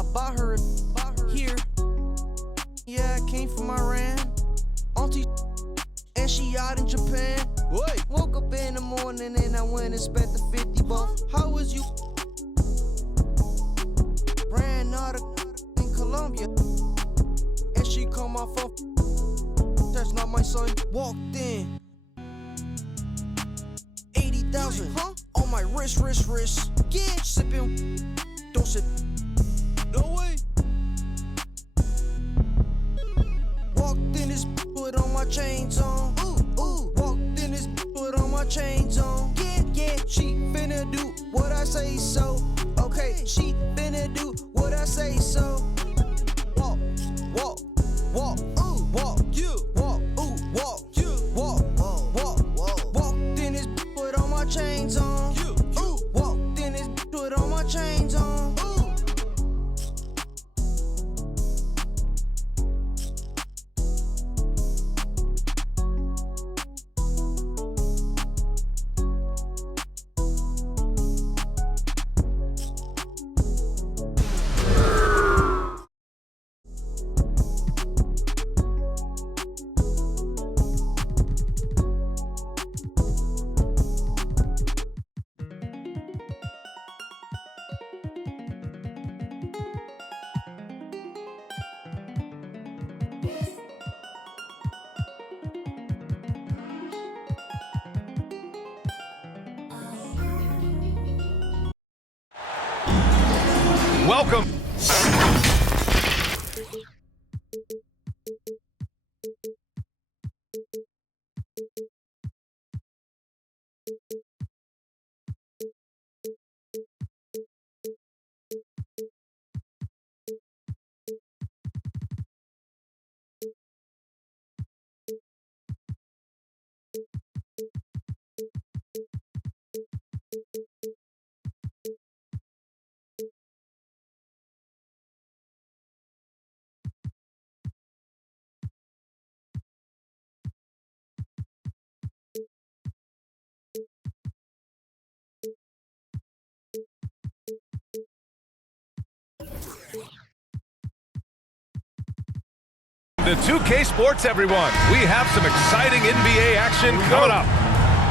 I bought her here. Yeah, I came from Iran. Auntie and she out in Japan. Wait. Woke up in the morning and I went and spent the 50 bucks. How was you? Ran out of in Colombia. And she called my phone. That's not my son. Walked in. 80,000 on my wrist. Yeah, sipping. Don't sip. No way. Walked in this, put on my chains on. Ooh. Walked in this, put on my chains on. Yeah. She finna do what I say so. Okay, she finna do what I say so. Walk, ooh, walk, you, walk, ooh, walk, you, walk, walk. Walked in this, put on my chains on. Ooh, walked in this, put on my chains on. Welcome. The 2K Sports, everyone. We have some exciting NBA action coming up.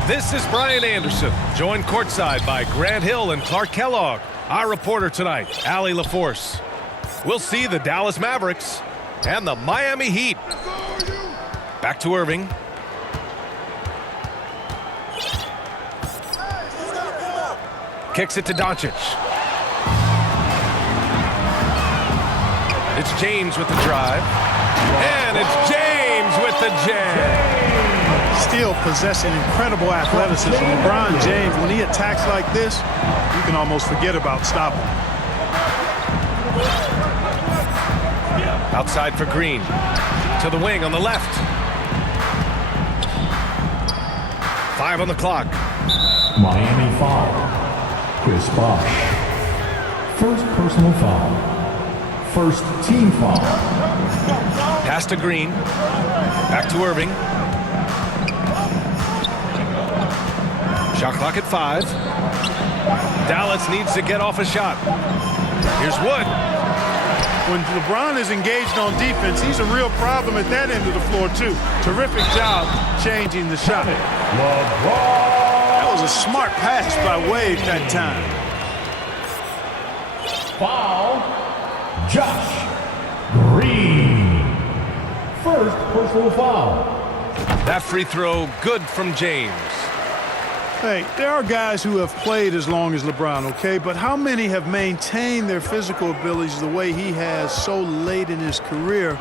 This is Brian Anderson, joined courtside by Grant Hill and Clark Kellogg. Our reporter tonight, Allie LaForce. We'll see the Dallas Mavericks and the Miami Heat. Back to Irving. Kicks it to Doncic. It's James with the drive. And it's James with the jam. Still possessing incredible athleticism. LeBron James, when he attacks like this, you can almost forget about stopping. Outside for Green. To the wing on the left. 5 on the clock. Miami foul. Chris Bosh. First personal foul. First team foul. Pass to Green. Back to Irving. Shot clock at 5. Dallas needs to get off a shot. Here's Wood. When LeBron is engaged on defense, he's a real problem at that end of the floor, too. Terrific job changing the shot. That was a smart pass by Wade that time. Foul. Josh Green. First personal foul. That free throw good from James. Hey, there are guys who have played as long as LeBron, okay? But how many have maintained their physical abilities the way he has so late in his career?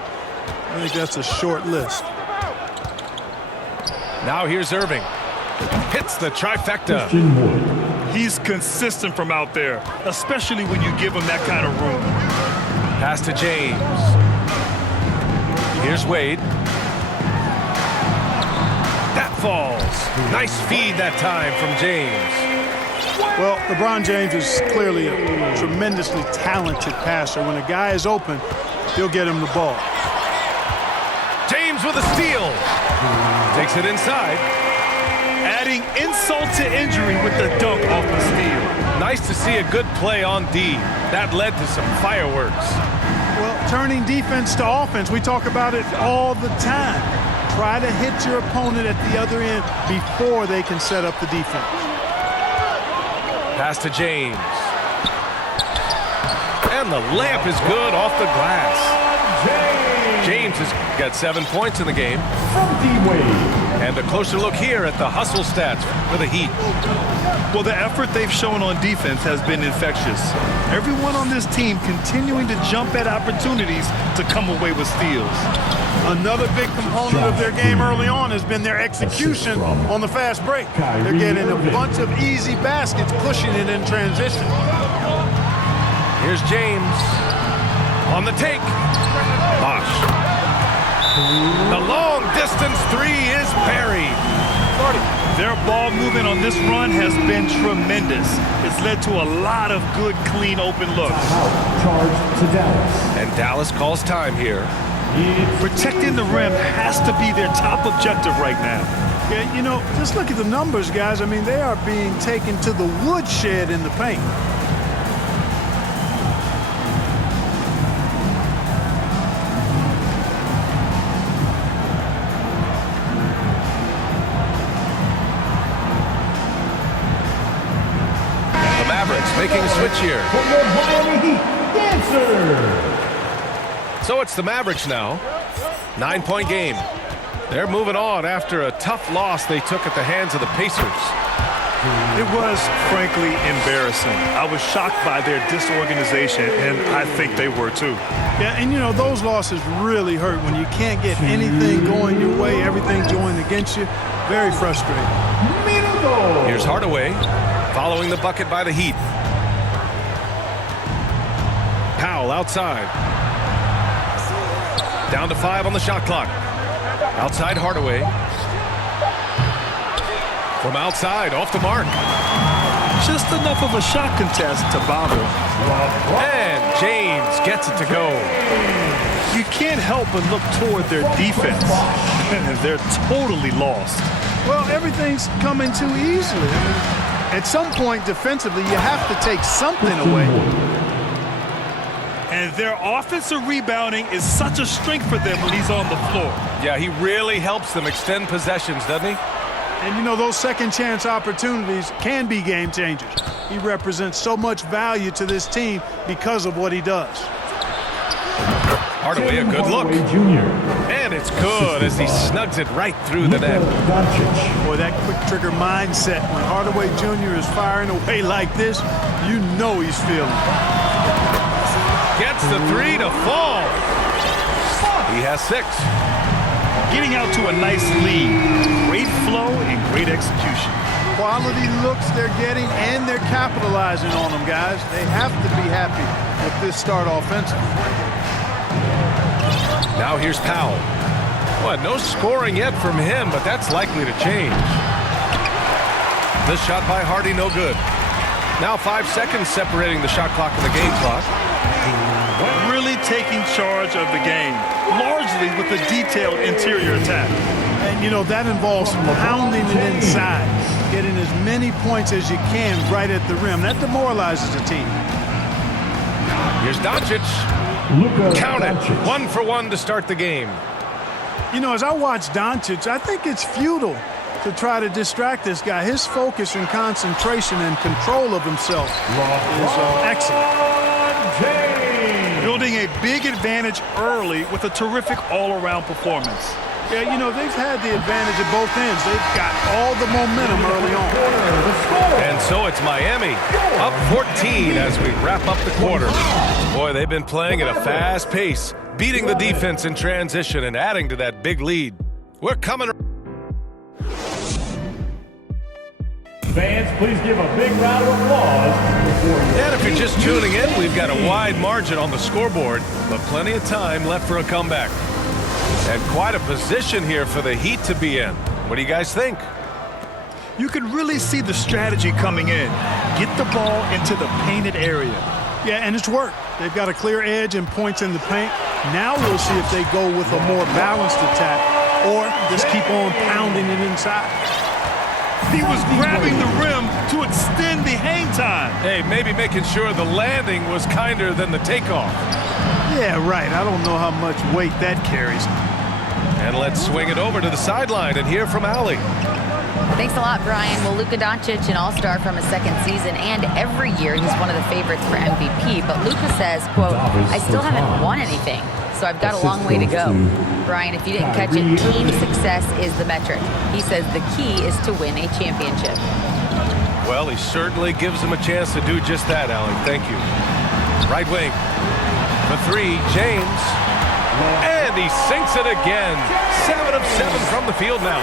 I think that's a short list. Now here's Irving. Hits the trifecta. Christian Wood. He's consistent from out there, especially when you give him that kind of room. Pass to James. Here's Wade. That falls. Nice feed that time from James. Well, LeBron James is clearly a tremendously talented passer. When a guy is open, he'll get him the ball. James with a steal. Takes it inside. Adding insult to injury with the dunk off the steal. Nice to see a good play on D. That led to some fireworks. Well, turning defense to offense, we talk about it all the time. Try to hit your opponent at the other end before they can set up the defense. Pass to James. And the layup is good off the glass. James has got 7 points in the game. From D-Wade. And a closer look here at the hustle stats for the Heat. Well, the effort they've shown on defense has been infectious. Everyone on this team continuing to jump at opportunities to come away with steals. Another big component of their game early on has been their execution on the fast break. They're getting a bunch of easy baskets, pushing it in transition. Here's James on the take. Bosh. The long distance three is buried. Their ball movement on this run has been tremendous. It's led to a lot of good, clean, open looks. Charged to Dallas. And Dallas calls time here. Protecting the rim has to be their top objective right now. Yeah, you know, just look at the numbers, guys. I mean, they are being taken to the woodshed in the paint. Making a switch here. For your Miami Heat, Dancer. So it's the Mavericks now. 9-point game. They're moving on after a tough loss they took at the hands of the Pacers. It was, frankly, embarrassing. I was shocked by their disorganization, and I think they were too. Yeah, and you know, those losses really hurt when you can't get anything going your way, everything's going against you. Very frustrating. Here's Hardaway following the bucket by the Heat. Powell outside. Down to 5 on the shot clock. Outside Hardaway. From outside, off the mark. Just enough of a shot contest to bother. And James gets it to go. You can't help but look toward their defense. They're totally lost. Well, everything's coming too easily. I mean, at some point defensively, you have to take something away. And their offensive rebounding is such a strength for them when he's on the floor. Yeah, he really helps them extend possessions, doesn't he? And you know, those second chance opportunities can be game changers. He represents so much value to this team because of what he does. Hardaway, a good look. And it's good as he snugs it right through the net. Boy, that quick trigger mindset, when Hardaway Jr. is firing away like this, you know he's feeling it. Gets the three to fall. He has 6. Getting out to a nice lead. Great flow and great execution. Quality looks they're getting, and they're capitalizing on them, guys. They have to be happy with this start offensively. Now here's Powell. Well, no scoring yet from him, but that's likely to change. This shot by Hardy, no good. Now 5 seconds separating the shot clock and the game clock. Really taking charge of the game, largely with a detailed interior attack. And, you know, that involves pounding it inside, getting as many points as you can right at the rim. That demoralizes the team. Here's Doncic. Count it. 1 for 1 to start the game. You know, as I watch Doncic, I think it's futile to try to distract this guy. His focus and concentration and control of himself is excellent. Building a big advantage early with a terrific all-around performance. Yeah, you know, they've had the advantage at both ends. They've got all the momentum early on. And so it's Miami up 14 as we wrap up the quarter. Boy, they've been playing at a fast pace, beating the defense in transition and adding to that big lead. We're coming. Fans, please give a big round of applause. And if you're just tuning in, we've got a wide margin on the scoreboard, but plenty of time left for a comeback. And quite a position here for the Heat to be in. What do you guys think? You can really see the strategy coming in. Get the ball into the painted area. Yeah, and it's worked. They've got a clear edge and points in the paint. Now we'll see if they go with a more balanced attack or just keep on pounding it inside. He was grabbing the rim to extend the hang time. Hey, maybe making sure the landing was kinder than the takeoff. Yeah, right. I don't know how much weight that carries. And let's swing it over to the sideline and hear from Allie. Thanks a lot, Brian. Well, Luka Doncic, an all-star from his second season, and every year he's one of the favorites for MVP. But Luka says, quote, I still haven't won anything, so I've got a long way to go. Brian, if you didn't catch it, team success is the metric. He says the key is to win a championship. Well, he certainly gives him a chance to do just that, Allie. Thank you. Right wing. For three, James. And he sinks it again. 7 of 7 from the field now.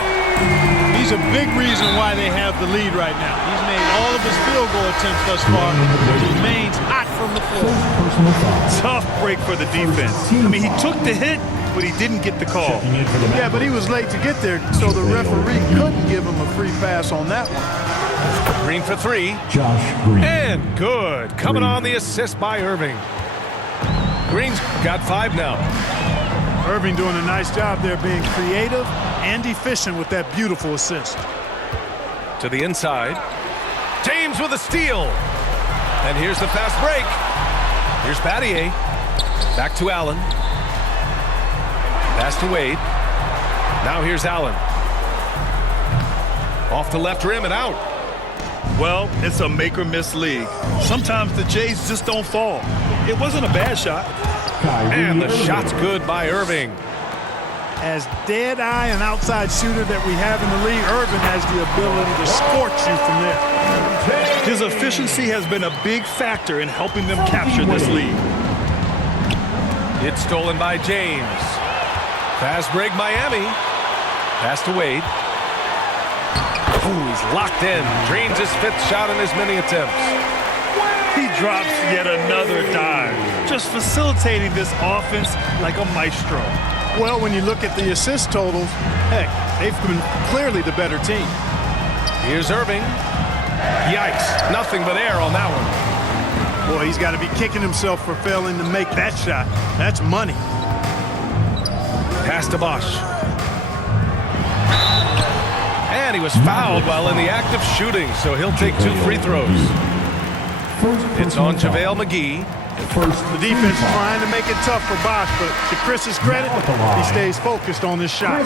He's a big reason why they have the lead right now. He's made all of his field goal attempts thus far. He remains hot from the floor. Tough break for the defense. I mean, he took the hit, but he didn't get the call. Yeah, but he was late to get there, so the referee couldn't give him a free pass on that one. Green for three. Josh Green. And good. Coming on the assist by Irving. Green's got 5 now. Irving doing a nice job there being creative and efficient with that beautiful assist. To the inside. James with a steal. And here's the fast break. Here's Battier. Back to Allen. Pass to Wade. Now here's Allen. Off the left rim and out. Well, it's a make-or-miss league. Sometimes the Jays just don't fall. It wasn't a bad shot. And the shot's good by Irving. As dead-eye and outside shooter that we have in the league, Irving has the ability to scorch you from there. His efficiency has been a big factor in helping them capture this lead. It's stolen by James. Fast break Miami. Pass to Wade. Ooh, he's locked in. Drains his 5th shot in as many attempts. He drops yet another dive, just facilitating this offense like a maestro. Well, when you look at the assist totals, heck, they've been clearly the better team. Here's Irving. Yikes, nothing but air on that one. Boy, he's got to be kicking himself for failing to make that shot. That's money. Pass to Bosch. And he was fouled while in the act of shooting, so he'll take 2 free throws. It's on JaVale McGee. The defense is trying to make it tough for Bosch, but to Chris's credit, he stays focused on this shot.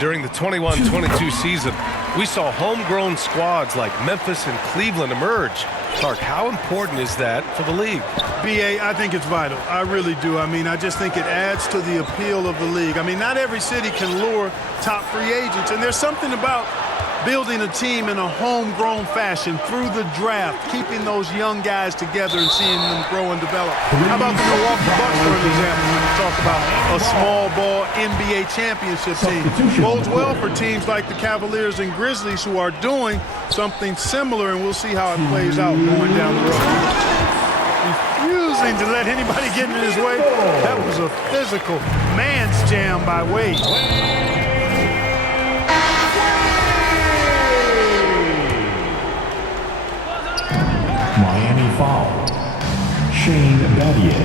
During the 21-22 season, we saw homegrown squads like Memphis and Cleveland emerge. Clark, how important is that for the league? B.A., I think it's vital. I really do. I mean, I just think it adds to the appeal of the league. I mean, not every city can lure top free agents, and there's something about building a team in a homegrown fashion through the draft, keeping those young guys together and seeing them grow and develop. How about the Milwaukee Bucks, for example, when you talk about a small ball NBA championship team? Bodes well for teams like the Cavaliers and Grizzlies who are doing something similar, and we'll see how it plays out going down the road. Refusing to let anybody get in his way. That was a physical man's jam by Wade. Miami foul. Shane Battier.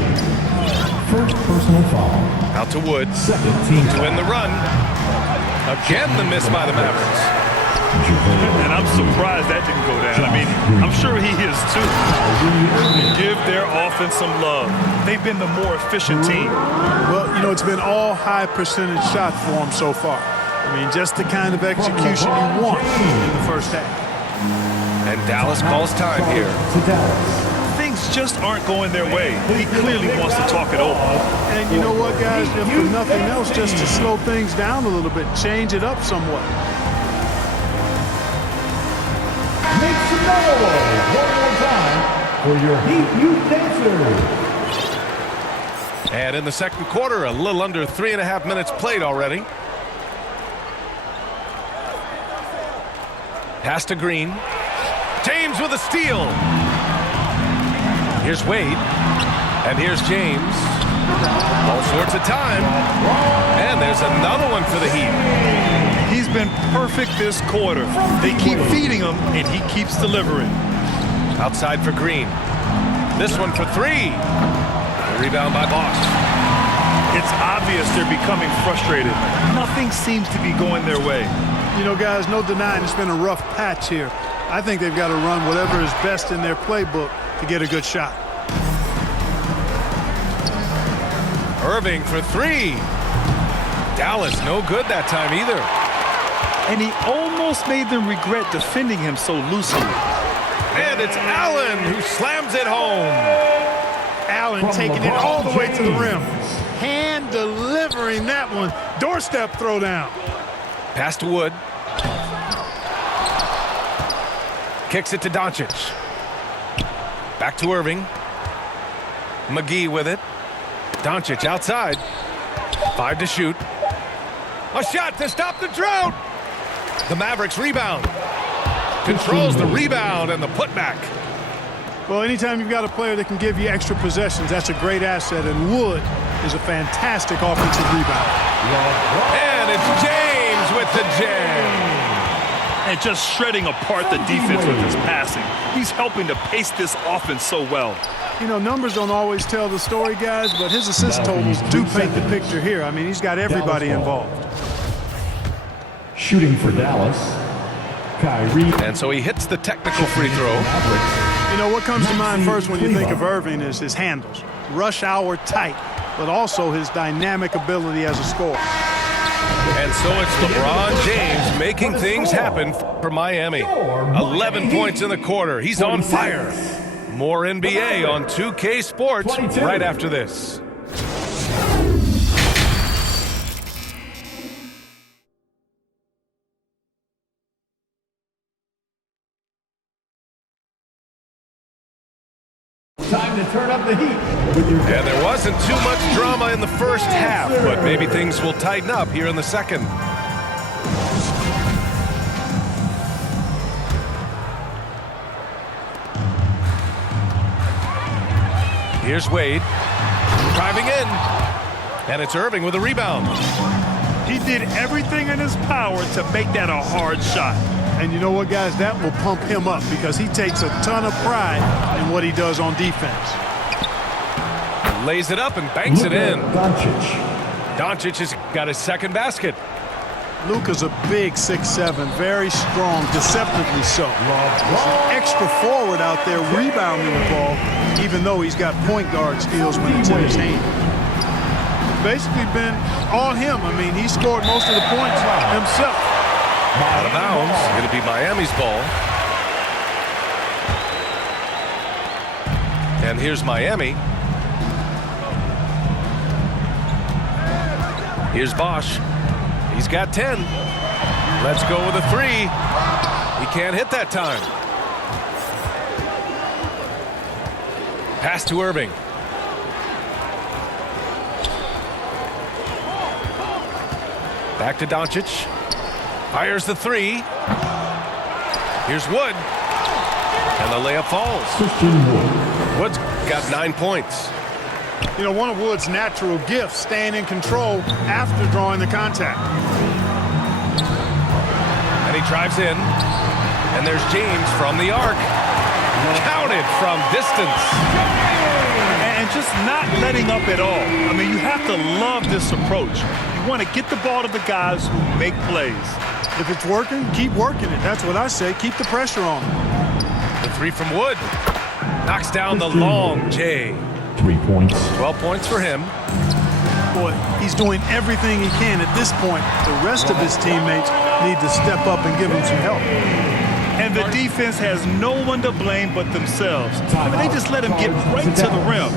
First personal foul. Out to Woods. Second team To win the run. Again, the miss by the Mavericks. And I'm surprised that didn't go down. I mean, I'm sure he is too. Give their offense some love. They've been the more efficient team. Well, you know, it's been all high percentage shots for them so far. I mean, just the kind of execution you want in the first half. And Dallas calls time here. to Dallas. Things just aren't going their way. He clearly wants to talk it over. And you know what, guys? If for nothing else, just to slow things down a little bit, change it up somewhat. Make some noise one more time for your Heat Youth Dancers. And in the second quarter, a little under 3.5 minutes played already. Pass to Green. James with a steal. Here's Wade. And here's James. All sorts of time. And there's another one for the Heat. He's been perfect this quarter. They keep feeding him, and he keeps delivering. Outside for Green. This one for 3. A rebound by Bosch. It's obvious they're becoming frustrated. Nothing seems to be going their way. You know, guys, no denying it's been a rough patch here. I think they've got to run whatever is best in their playbook to get a good shot. Irving for three. Dallas no good that time either. And he almost made them regret defending him so loosely. And it's Allen who slams it home. Allen taking it all the way to the rim. Hand delivering that one. Doorstep throwdown. Pass to Wood. Kicks it to Doncic. Back to Irving. McGee with it. Doncic outside. 5 to shoot. A shot to stop the drought. The Mavericks rebound. Controls the rebound and the putback. Well, anytime you've got a player that can give you extra possessions, that's a great asset, and Wood is a fantastic offensive rebounder. And it's James with the jam. And just shredding apart the defense with his passing. He's helping to pace this offense so well. You know, numbers don't always tell the story, guys, but his assist totals do paint the picture here. I mean, he's got everybody involved. Shooting for Dallas, Kyrie. And so he hits the technical free throw. You know, what comes to mind first when you think of Irving is his handles. Rush hour tight, but also his dynamic ability as a scorer. And so it's LeBron James making things happen for Miami. 11 points in the quarter. He's on fire. More NBA on 2K Sports right after this. Time to turn up the heat. And there wasn't too much drama in the first half, but maybe things will tighten up here in the second. Here's Wade, driving in, and it's Irving with a rebound. He did everything in his power to make that a hard shot. And you know what, guys? That will pump him up because he takes a ton of pride in what he does on defense. Lays it up and banks it in. Doncic. Doncic has got his second basket. Luka's a big 6'7", very strong, deceptively so. He's an extra forward out there rebounding the ball, even though he's got point guard skills when it's in his hand. Basically been all him. I mean, he scored most of the points himself. Out of bounds. It'll be Miami's ball. And here's Miami. Here's Bosch. He's got 10. Let's go with a 3. He can't hit that time. Pass to Irving. Back to Doncic. Fires the 3. Here's Wood. And the layup falls. Wood's got 9 points. You know, one of Wood's natural gifts, staying in control after drawing the contact. And he drives in. And there's James from the arc. Counted from distance. And just not letting up at all. I mean, you have to love this approach. You want to get the ball to the guys who make plays. If it's working, keep working it. That's what I say. Keep the pressure on. The 3 from Wood. Knocks down the long J. 3 points. 12 points for him. Boy, he's doing everything he can at this point. The rest of his teammates need to step up and give him some help. And the defense has no one to blame but themselves. I mean, they just let him get right to the rim.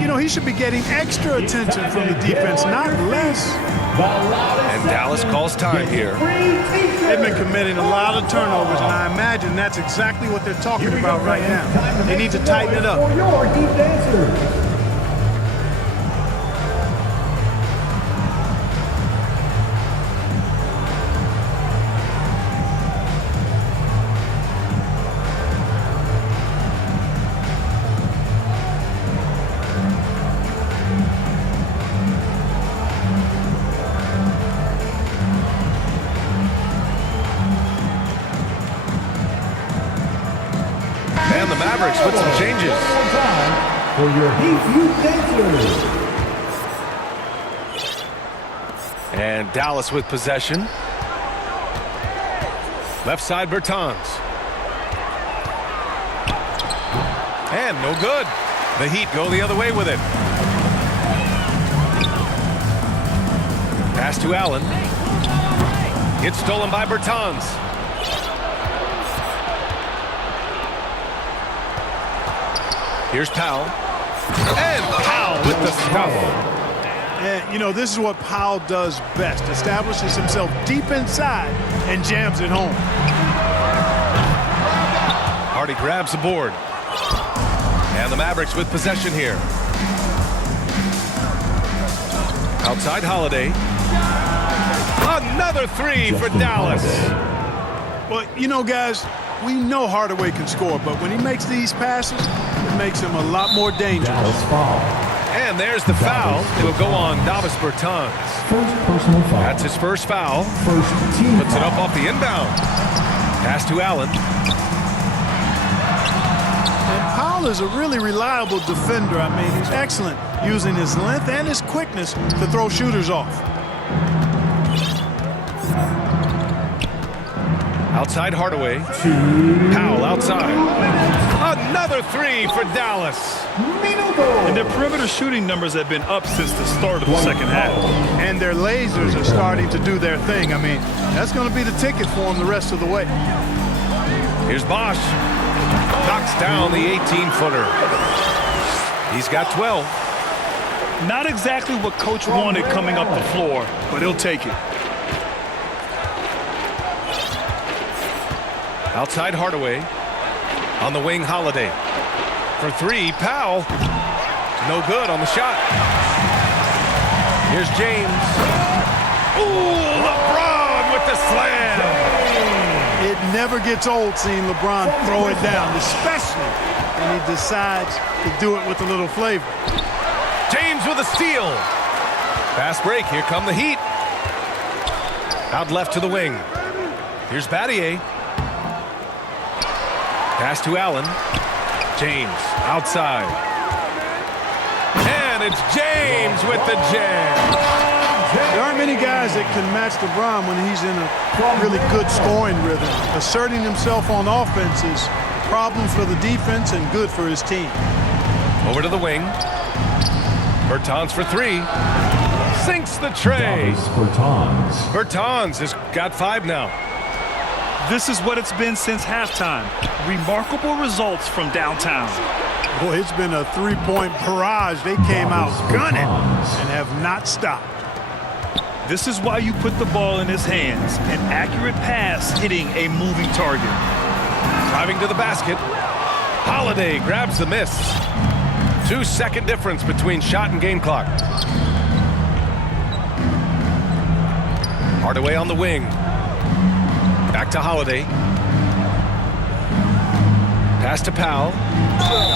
You know, he should be getting extra attention from the defense, not less. And Dallas calls time here. They've been committing a lot of turnovers, and I imagine that's exactly what they're talking about right now. They need to tighten it up. For your Heat Dancers. And the Mavericks with some changes. One more time for your Heat Youth Dancers. And Dallas with possession. Left side, Bertans. And no good. The Heat go the other way with it. Pass to Allen. It's stolen by Bertans. Here's Powell. And Powell with the stuff. And, you know, this is what Powell does best. Establishes himself deep inside and jams it home. Hardy grabs the board. And the Mavericks with possession here. Outside Holiday. Another three for Dallas. Well, you know, guys, we know Hardaway can score, but when he makes these passes, it makes him a lot more dangerous. And there's the foul. It'll go on Davis Bertans. First personal foul. That's his first foul. First team Puts it up off the inbound. Pass to Allen. And Powell is a really reliable defender. I mean, he's excellent using his length and his quickness to throw shooters off. Outside Hardaway. Powell outside. Another three for Dallas. And their perimeter shooting numbers have been up since the start of the second half. And their lasers are starting to do their thing. I mean, that's going to be the ticket for them the rest of the way. Here's Bosch. Knocks down the 18-footer. He's got 12. Not exactly what Coach wanted coming up the floor, but he'll take it. Outside Hardaway. On the wing, Holiday. For three, Powell. No good on the shot. Here's James. Ooh, LeBron with the slam. It never gets old seeing LeBron throw it down, especially when he decides to do it with a little flavor. James with a steal. Fast break. Here come the Heat. Out left to the wing. Here's Battier. Pass to Allen. James outside. And it's James with the jam. There aren't many guys that can match LeBron when he's in a really good scoring rhythm. Asserting himself on offense is problems for the defense and good for his team. Over to the wing. Bertans for three. Sinks the tray. Bertans has got 5 now. This is what it's been since halftime. Remarkable results from downtown. Boy, it's been a three-point barrage. They came out gunning and have not stopped. This is why you put the ball in his hands. An accurate pass hitting a moving target. Driving to the basket. Holiday grabs the miss. 2-second difference between shot and game clock. Hardaway on the wing. Back to Holiday. Pass to Powell.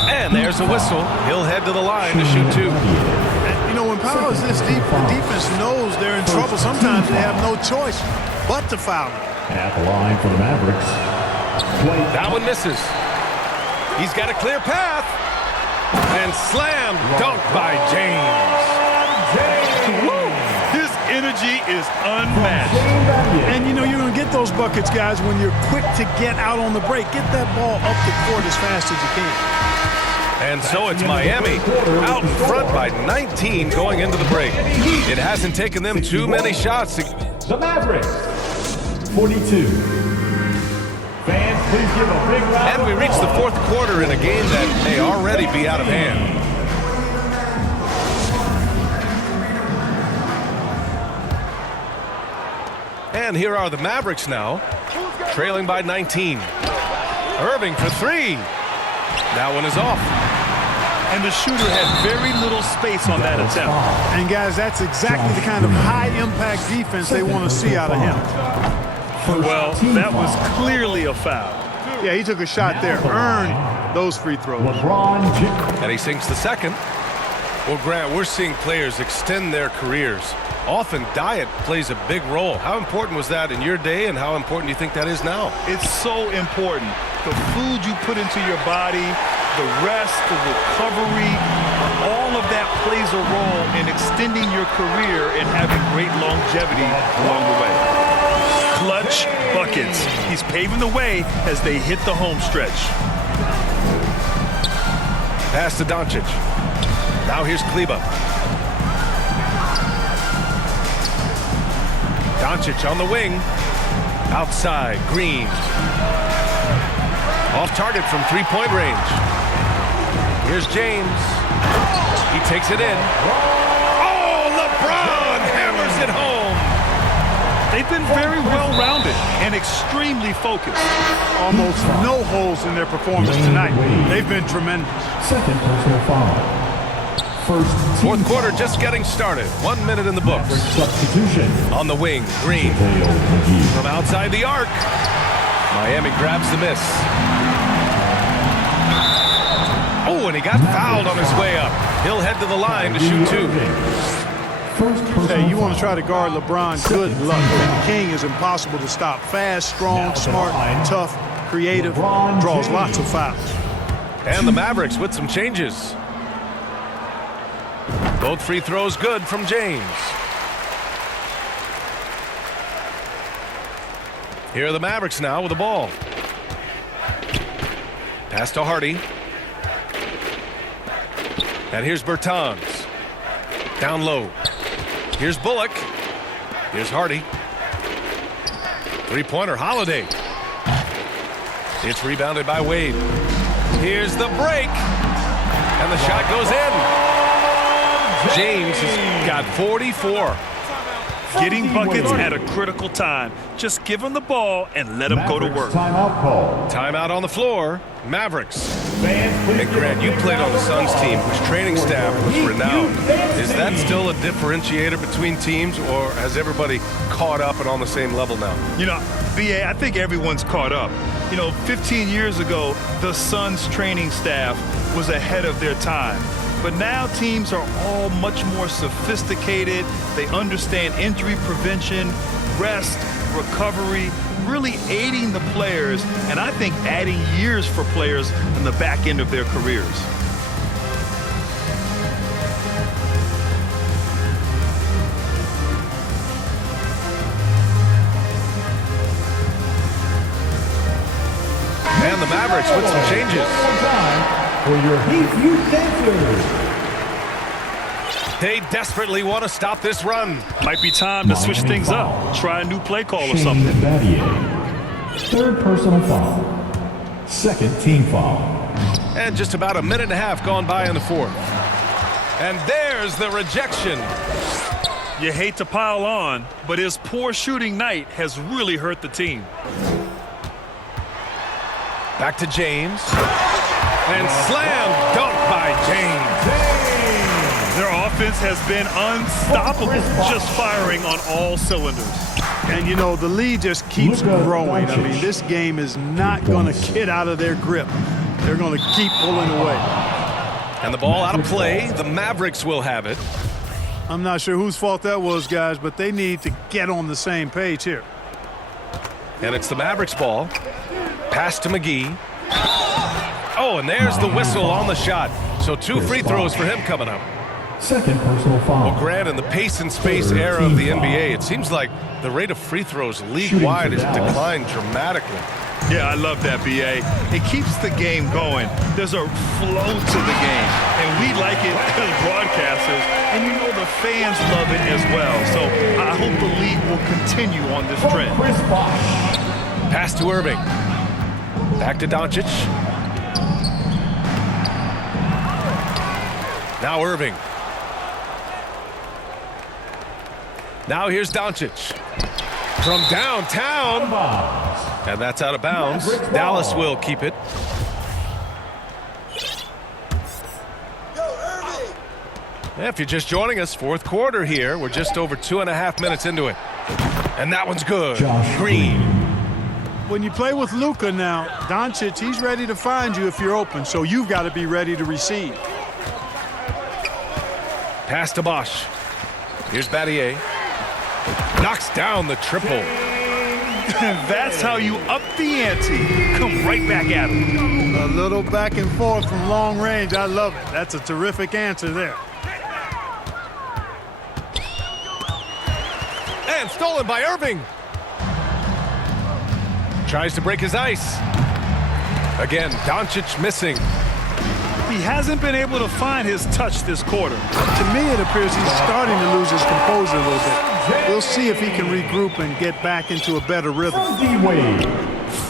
And there's a whistle. He'll head to the line to shoot 2. And, you know, when Powell is this deep, the defense knows they're in trouble. Sometimes they have no choice but to foul him. At the line for the Mavericks. That one misses. He's got a clear path. And slam dunk by James. His energy is unmatched. And, you know, you're going to get those buckets, guys, when you're quick to get out on the break. Get that ball up the court as fast as you can. And so it's Miami out in front by 19 going into the break. It hasn't taken them too many shots. The Mavericks, 42. Fans, please give a big round. And we reach the 4th quarter in a game that may already be out of hand. And here are the Mavericks now, trailing by 19. Irving for 3. That one is off. And the shooter had very little space on that attempt. And, guys, that's exactly the kind of high-impact defense they want to see out of him. Well, that was clearly a foul. Yeah, he took a shot there, earned those free throws. And he sinks the second. Well, Grant, we're seeing players extend their careers. Often diet plays a big role. How important was that in your day, and how important do you think that is now? It's so important. The food you put into your body, the rest, the recovery, all of that plays a role in extending your career and having great longevity along the way. clutch buckets. He's paving the way as they hit the home stretch. Pass to Doncic. Now here's Kleber. Doncic on the wing. Outside, Green. Off target from three-point range. Here's James. He takes it in. Oh, LeBron hammers it home. They've been very well-rounded and extremely focused. Almost no holes in their performance tonight. They've been tremendous. Second personal foul. First Fourth quarter just getting started. 1 minute in the books. substitution. On the wing, Green. JaVale McGee. From outside the arc. Miami grabs the miss. Oh, and he got fouled on his way up. He'll head to the line to shoot two. First personal Hey, you want to foul. try to guard LeBron, good luck. The King is impossible to stop. Fast, strong, smart, tough, creative, draws lots of fouls. And the Mavericks with some changes. Both free throws good from James. Here are the Mavericks now with the ball. Pass to Hardy. And here's Bertans. Down low. Here's Bullock. Here's Hardy. Three-pointer, Holiday. It's rebounded by Wade. Here's the break. And the shot goes in. James has got 44. Getting buckets at a critical time. Just give him the ball and let him go to work. Timeout call. Timeout on the floor. Mavericks. And Grant, you played on the Suns team, whose training staff was renowned. Is that still a differentiator between teams, or has everybody caught up and on the same level now? You know, BA, I think everyone's caught up. You know, 15 years ago, the Suns training staff was ahead of their time. But now teams are all much more sophisticated. They understand injury prevention, rest, recovery, really aiding the players, and I think adding years for players in the back end of their careers. And the Mavericks with some changes. One more time for your Heat Youth Dancers. They desperately want to stop this run. Might be time to switch things up. Try a new play call or Shane something. Battier. Third personal foul. Second team foul. And just about a minute and a half gone by in the fourth. And there's the rejection. You hate to pile on, but his poor shooting night has really hurt the team. Back to James. And slam dunk by James. Their offense has been unstoppable, just firing on all cylinders. And, you know, the lead just keeps Luka growing. I Doncic. mean, this game is not going to get out of their grip. They're going to keep pulling away. And the ball out of play. The Mavericks will have it. I'm not sure whose fault that was, guys, but they need to get on the same page here. And it's the Mavericks ball. Pass to McGee. Oh, and there's the whistle on the shot. So 2 free throws for him coming up. Second personal foul. Well, Grant, in the pace and space era of the NBA, it seems like the rate of free throws league-wide has declined dramatically. Yeah, I love that, BA. It keeps the game going. There's a flow to the game, and we like it as broadcasters, and you know the fans love it as well. So I hope the league will continue on this trend. Chris Bosh. Pass to Irving. Back to Doncic. Now Irving. Now here's Doncic. From downtown. And that's out of bounds. Dallas will keep it. If you're just joining us, fourth quarter here. We're just over 2.5 minutes into it. And that one's good. Josh Green. When you play with Luka now, Doncic, he's ready to find you if you're open, so you've got to be ready to receive. Pass to Bosh. Here's Battier. Knocks down the triple. That's how you up the ante. Come right back at him. A little back and forth from long range. I love it. That's a terrific answer there. And stolen by Irving. Tries to break his ice. Again, Doncic missing. He hasn't been able to find his touch this quarter. To me, it appears he's starting to lose his composure a little bit. We'll see if he can regroup and get back into a better rhythm. D-Wade.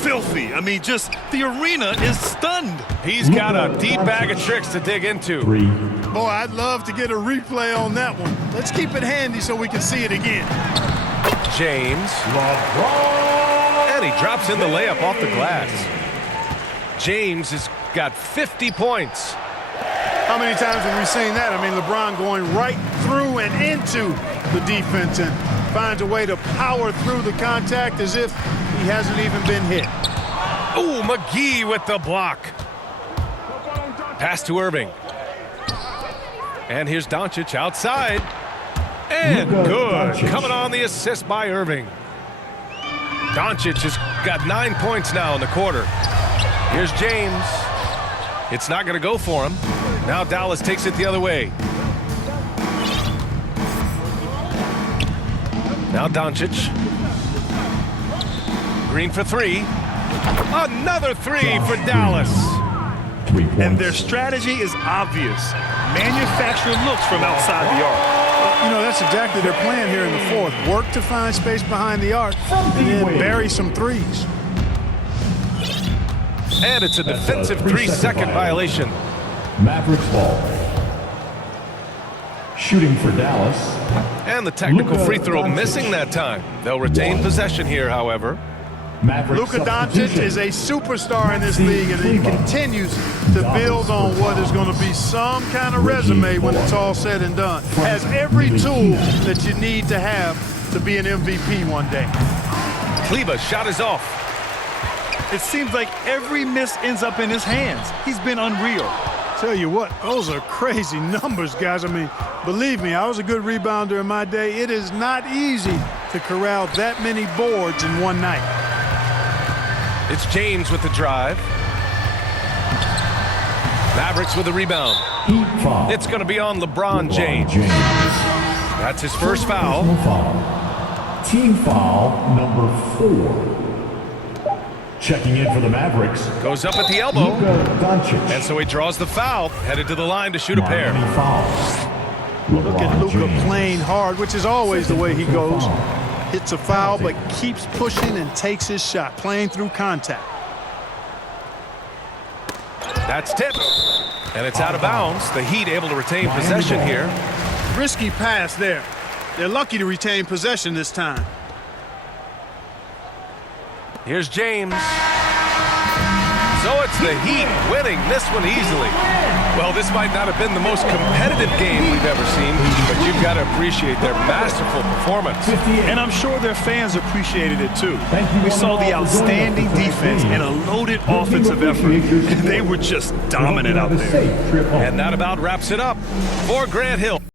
Filthy. I mean, just the arena is stunned. He's got a deep bag of tricks to dig into. 3. Boy, I'd love to get a replay on that one. Let's keep it handy so we can see it again. James. LeBron. And he drops in the layup off the glass. James has got 50 points. How many times have we seen that? I mean, LeBron going right through and into the defense and finds a way to power through the contact as if he hasn't even been hit. Ooh, McGee with the block. Pass to Irving. And here's Doncic outside. And Luka good. Doncic. Coming on the assist by Irving. Doncic has got 9 points now in the quarter. Here's James. It's not going to go for him. Now Dallas takes it the other way. Now Doncic. Green for 3. Another 3 for Dallas. 3 points. And their strategy is obvious. Manufacture looks from outside the arc. You know, that's exactly their plan here in the fourth. Work to find space behind the arc and then bury some threes. And it's a That's a defensive 3-second violation. Mavericks ball. Shooting for Dallas. And the technical Luka free throw Doncic. missing that time. They'll retain possession here, however. Mavericks Luka Doncic is a superstar in this league, and he continues to build on what is going to be some kind of resume when it's all said and done. Has every tool that you need to have to be an MVP one day. Kleber's shot is off. It seems like every miss ends up in his hands. He's been unreal. Tell you what, those are crazy numbers, guys. I mean, believe me, I was a good rebounder in my day. It is not easy to corral that many boards in one night. It's James with the drive. Mavericks with the rebound. Heat foul. It's going to be on LeBron James. That's his first foul. Personal foul. Team foul number 4. Checking in for the Mavericks. Goes up at the elbow. Luka Doncic. And so he draws the foul, headed to the line to shoot a pair. Miami fouls. Look at LeBron Luka James. playing hard, which is always the way he goes. Foul. Hits a foul, but keeps pushing and takes his shot, playing through contact. That's tipped. And it's out of bounds. The Heat able to retain possession here. Risky pass there. They're lucky to retain possession this time. Here's James. So it's the Heat winning this one easily. Well, this might not have been the most competitive game we've ever seen, but you've got to appreciate their masterful performance. 58. And I'm sure their fans appreciated it too. Thank you We one saw and the all for joining outstanding us for tonight's defense game. and a loaded We offensive effort. appreciate your support. They were just We hope dominant you out have a there. safe trip home. And that about wraps it up for Grant Hill.